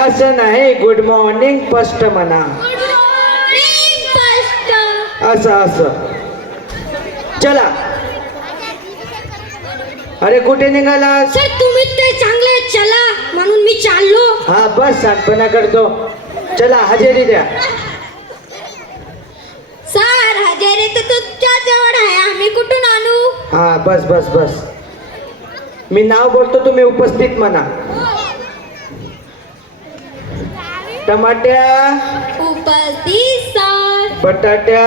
असं नाही, good morning स्पष्ट म्हणा. असं असं. चला. अरे कुठे निघाला? सर तुम्ही ते चांगले चला म्हणून मी चाललो. हा बस सांगपणा करतो. चला हजेरी द्या. सर हजेरी तर तुमच्या जवळ आहे, आम्ही कुठून आणू? हा बस बस बस. मी नाव बोलतो, तुम्ही उपस्थित म्हणा. टमाट्या उपस्थित सर. बटाट्या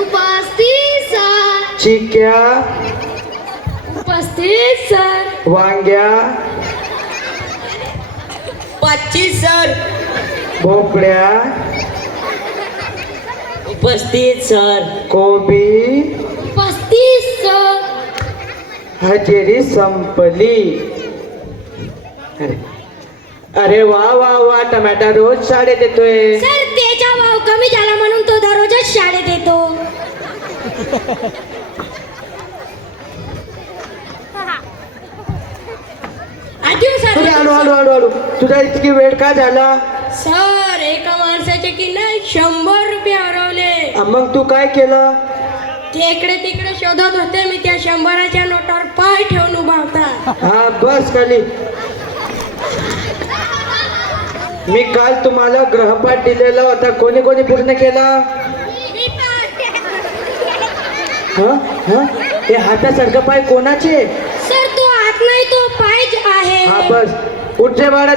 उपस्थित सर. चिक्या उपस्थित सर. वांग्या 25 सर. भोपळ्या उपस्थित सर. कोबी. उपस्थित सर. हजेरी संपली. अरे अरे वा वा वा. टमाटा रोज शाळेत येतोय. सर त्याचा भाव कमी झाला म्हणून तो दररोजच शाळेत येतो. अजून सर. अरे हळू हळू हळू हळू. तुझा इतकी वेळ का झाला? सर एका माणसाचे की नाही 100 रुपये हरवले. मग तू काय केलं? ते इकडे तिकडे शोधत होते, मी त्या 100च्या नोटावर पाय ठेवून उभा होता. हा बस खाली. मी काल तुम्हाला ग्रहपाठ दिलेला होता, कोणी कोणी पूर्ण केला? हे हातासारखं पाय कोणाचे? सर तो हात नाही, तो पाय आहे. हा बस. उठ जे बाळा.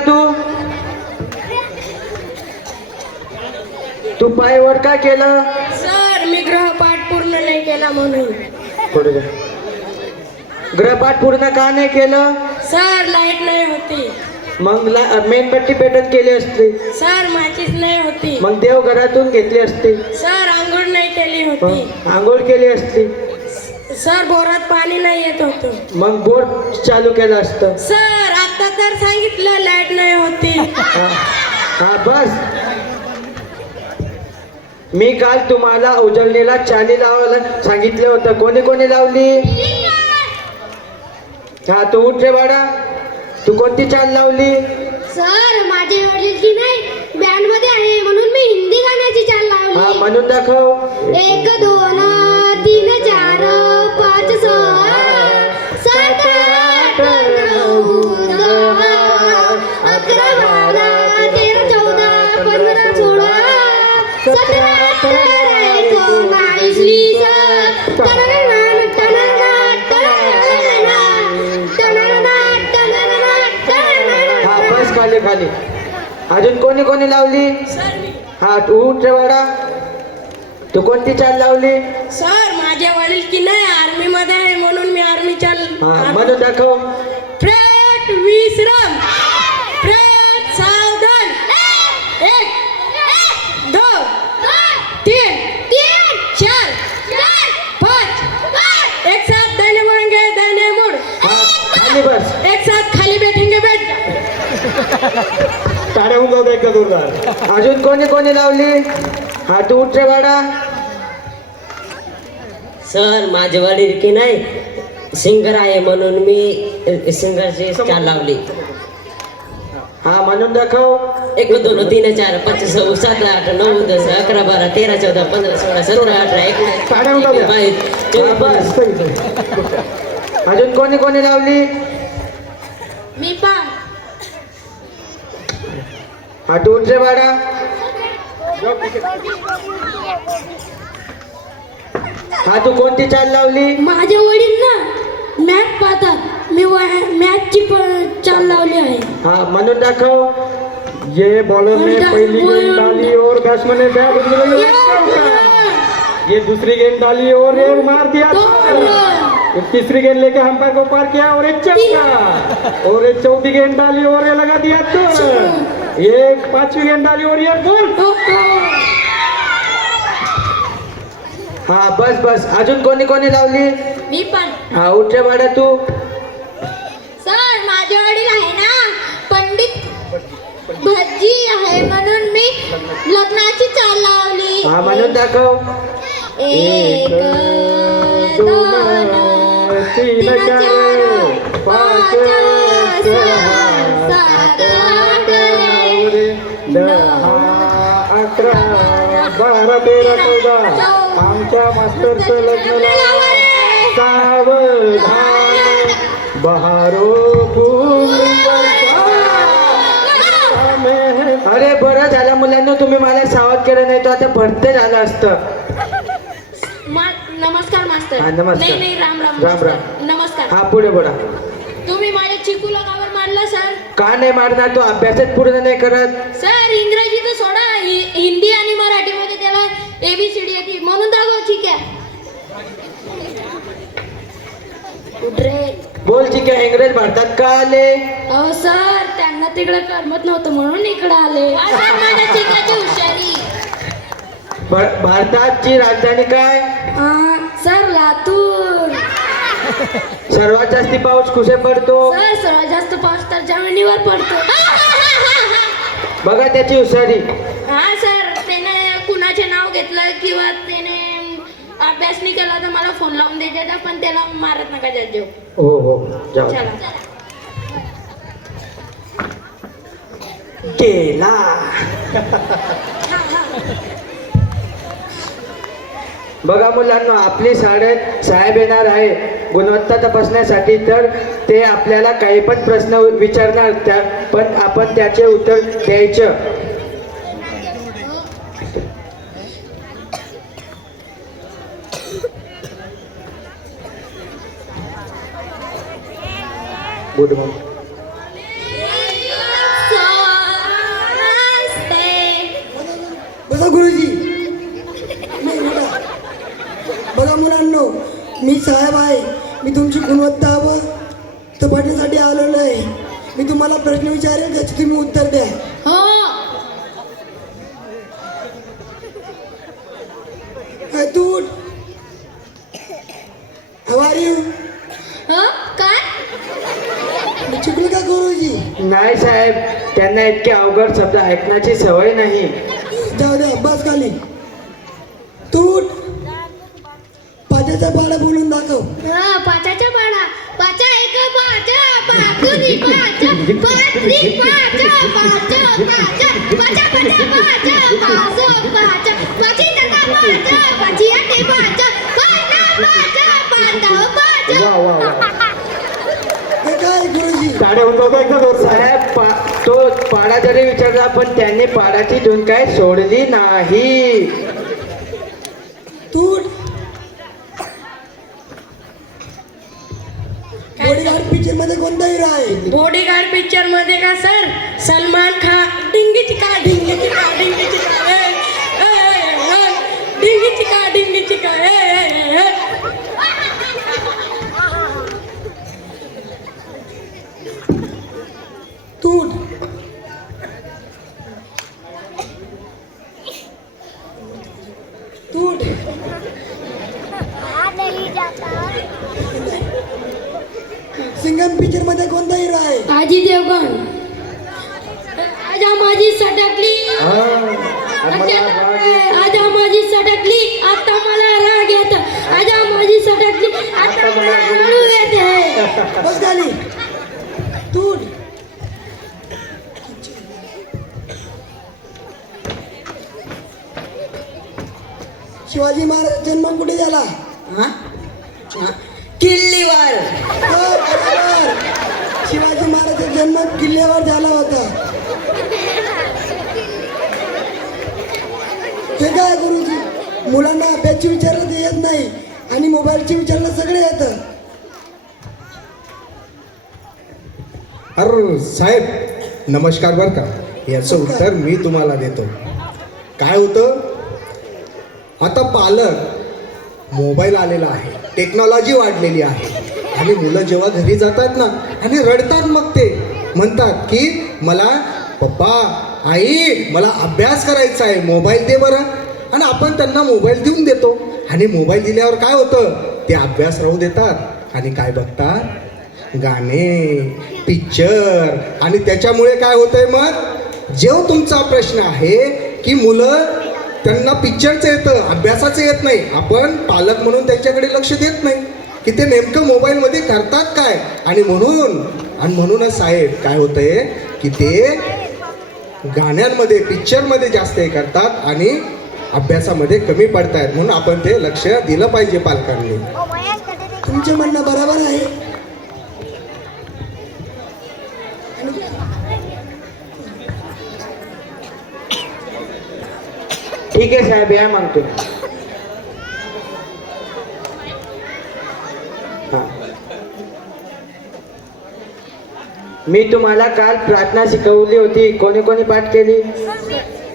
तू पाय वर का केलं? सर मी गृहपाठ पूर्ण नाही केला म्हणून. पुढे जा. ग्रहपाठ पूर्ण का नाही केलं? सर लाईट नाही होती. मग मेणबत्ती पेटत केली असती. सर माचीस नाही होती. मग देव घरातून घेतली असती. सर आंघोळ नाही केली होती. मग आंघोळ केली असती. सर बोरात पाणी नाही येत होतं. मग बोर चालू केलं असतं. सर आता तर सांगितलं लाईट नाही होती. हा बस. मी काल तुम्हाला उजळणीला चाली लावायला सांगितलं होतं, कोणी कोणी लावली? हा तू उठ रे बाळा. तू कोणती चाल लावली? सर माझे वडील की नाही बँड मध्ये आहे म्हणून मी हिंदी गाण्याची चाल हा लावली. म्हणून दाखव. 1 2 3 4 5 6 7 8 9 10 11 12 13 14 15 16 17 18 19 20 हा बस खाली खाली. अजून कोणी कोणी लावली? हा तू उठ रे बाळा. तू कोणती चाल लावली? सर माझे वडील की नाही आर्मी मध्ये आहे म्हणून मी आर्मी चाल. हा म्हणून दाखव. फ्रेट विश्राम. फ्रेट सावधान. 1 2 3 4 5 एक साथ दाहिने मुड़ेंगे दाहिने मुड़. हा खाली बस. एक साथ खाली बैठेंगे बैठ. टाळ्या होऊन जाऊ दे एकदा जोरदार. अजून कोणी कोणी लावली? हा तू उठ रे बाळा. सर माझे वडील की नाही सिंगर आहे म्हणून मी सिंगरची चाल लावली. हा म्हणून दाखव. 1 2 3 4 5 6 7 8 9 10 11 12 13 14 15 16 17 18 टाळ्या होऊन जाऊ द्या. 19 हा, 20 बस, बस. अजून कोणी कोणी लावली? मी पण. हा तू उठ रे बाळा. हा तू कोणती चाल लावली? माझे वडील ना मॅच पाहतात, मी मॅचची चाल लावली आहे. हा म्हणून दाखव. ये बॉलर ने पहली गेंद डाली और बैट्समैन ने बैट बदली. ये दूसरी गेंद डाली और एक मार दिया. ये तीसरी गेंद लेके अंपायर को पार किया और एक चौका. और एक चौथी गेंद डाली और ये लगा दिया तो. ये 5वीं गेंद डाली और ये गोल. हा बस बस. अजून कोणी कोणी लावली? मी पण. हा उठ रे बाळा तू. सर माझे वडील आहे ना पंडित भज्जी आहे म्हणून मी लग्नाची चाल लावली. हा म्हणून दाखव. 1 2 3 4 5 6 7 8 9 10, 11, 12, 13, 14 आमच्या मास्तरचं लग्न लावा. सावधान बहारो फूल. अरे बरं झालं मुलांना तुम्ही मला सावध केलं नाही तर आता भरते झालं असतं. नमस्कार मास्तर. हा, नमस्कार. नाही राम राम. राम राम. नमस्कार. हा पुढे बोला. तुम्ही माझ्या चिकूला कावर मारला सर? का नाही मारणार, तो अभ्यासच पूर्ण नाही करत. सर इंग्रजी तर सोडा, हिंदी आणि मराठीमध्ये त्याला ABCD येते म्हणून दाखव. ठीक आहे. बोल ठीक आहे. इंग्रज भारतात का आले? अहो सर त्यांना तिकडे करमत नव्हतं म्हणून इकडे आले. माझ्या चिकाची हुशारी. भारताची राजधानी काय? सर लातूर. सर्वात जास्ती पाऊस कुठे पडतो? सर सर्वात जास्त पाऊस तर जमिनीवर पडतो. बघा त्याची हुशारी. हा सर त्याने कुणाचे नाव घेतलं किंवा त्याने अभ्यास नाही केला तर मला फोन लावून देते, पण त्याला मारत नका जाऊ. हो हो जाऊ. चला. केला. बघा मुलांना, आपली शाळेत साहेब येणार आहे गुणवत्ता तपासण्यासाठी. तर ते आपल्याला काही पण प्रश्न विचारणार, पण आपण त्याचे उत्तर द्यायचं. Good morning. बघा गुरुजी, नाही बेटा. बघा मुलांनो, मी साहेब आहे. मी तुमची गुणवत्ता तपासण्यासाठी आलेलो आहे. मी तुम्हाला प्रश्न विचारेल, त्याचे तुम्ही उत्तर द्या. हो. तू हाऊ आर यू? काय? मी चुकलो का गुरुजी? नाही साहेब, त्यांना इतके अवघड शब्द ऐकण्याची सवय नाही. जाऊ दे, अभ्यास खाली. तू पाच्याचा पाडा बोलून दाखव. पाचाच्या पाडा. पाचा एक पाचा पाकुरी पाचा पात्री पाचा पाचा पाचा पाचा पाचा पाचा पाचो पाचा पाची तका पाचा पाची आटे पाचा पाचा पाचा पाचा पाचा. वा वा वा. हे काय गुरुजी? साडे होऊन जातो एकदा जोर. साहेब तो पाडा जरी विचारला पण त्यांनी पाडाची धून काय सोडली नाही. तू बॉडीगार्ड पिक्चर मध्ये कोणता हिरो आहे? बॉडीगार्ड पिक्चर मध्ये का सर? सलमान खान. डिंगी चिका डिंगी चिका डिंगी चिका डिंगी चिका डिंगी चिका. तू सिंगम पिक्चर मध्ये कोणता हिरो आहे? आजी देवगण. आजा माझी सटकली. आजा माझी सटकली. आता मला राग येत. आजा माझी सटकली. आता मला रडू येते. बस झाली. तू शिवाजी महाराज जन्म कुठे झाला? किल्लीवर. बरोबर. शिवाजी महाराजांचा जन्म किल्ल्यावर झाला होता. हे काय गुरुजी, मुलांना अभ्यासची विचारलं ते येत नाही आणि मोबाईलची विचारलं सगळे येतं. अरे साहेब नमस्कार. बरं का, याचं उत्तर मी तुम्हाला देतो. काय होतं, आता पालक मोबाईल आलेला आहे, टेक्नॉलॉजी वाढलेली आहे आणि मुलं जेव्हा घरी जातात ना आणि रडतात, मग ते म्हणतात की मला पप्पा आई मला अभ्यास करायचा आहे, मोबाईल दे बरं. आणि आपण त्यांना मोबाईल देऊन देतो आणि मोबाईल दिल्यावर काय होतं, ते अभ्यास राहू देतात आणि काय बघतात, गाणे, पिक्चर. आणि त्याच्यामुळे काय होतंय, मग जो तुमचा प्रश्न आहे की मुलं त्यांना पिक्चरचं येतं, अभ्यासाचं येत नाही, आपण पालक म्हणून त्यांच्याकडे लक्ष देत नाही की ते नेमकं मोबाईलमध्ये करतात काय. आणि म्हणूनच साहेब काय होतंय की ते गाण्यांमध्ये पिक्चरमध्ये जास्त हे करतात आणि अभ्यासामध्ये कमी पडतायत. म्हणून आपण ते लक्ष दिलं पाहिजे पालकांनी. तुमचे म्हणणं बरोबर आहे. ठीक आहे साहेब, या मग तुम्ही. हां, मी तुम्हाला काल प्रार्थना शिकवली होती. कोणी कोणी पाठ केली?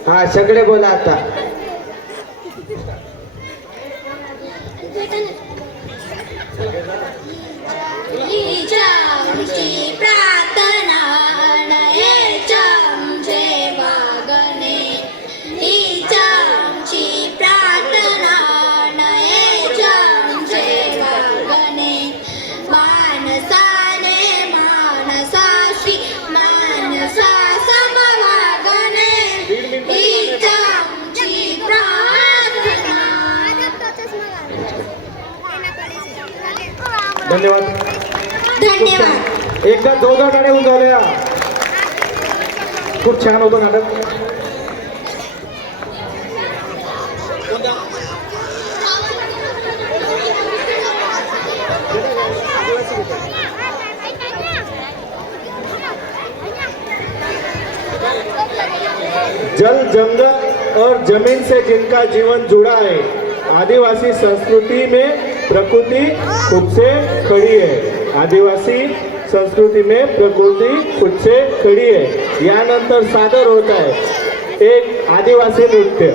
हा, सगळे बोला आता. ईशाची प्रार्थना नयेचांचे वागणे. ईशाची प्रार्थना नयेचांचे वागणे. मानसाने मानसाशी मानसा समवागणे. ईशाची प्रार्थना. धन्यवाद. धन्यवाद. एकदा जोरदार टाळ्या होऊन झाल्या. खूप छान होतं नाटक. जल जंगल और जमीन से जिनका जीवन जुड़ा है, आदिवासी संस्कृति में प्रकृति खुद से खड़ी है. आदिवासी संस्कृति में प्रकृति खुद से खड़ी है. यानंतर सादर होत आहे एक आदिवासी नृत्य.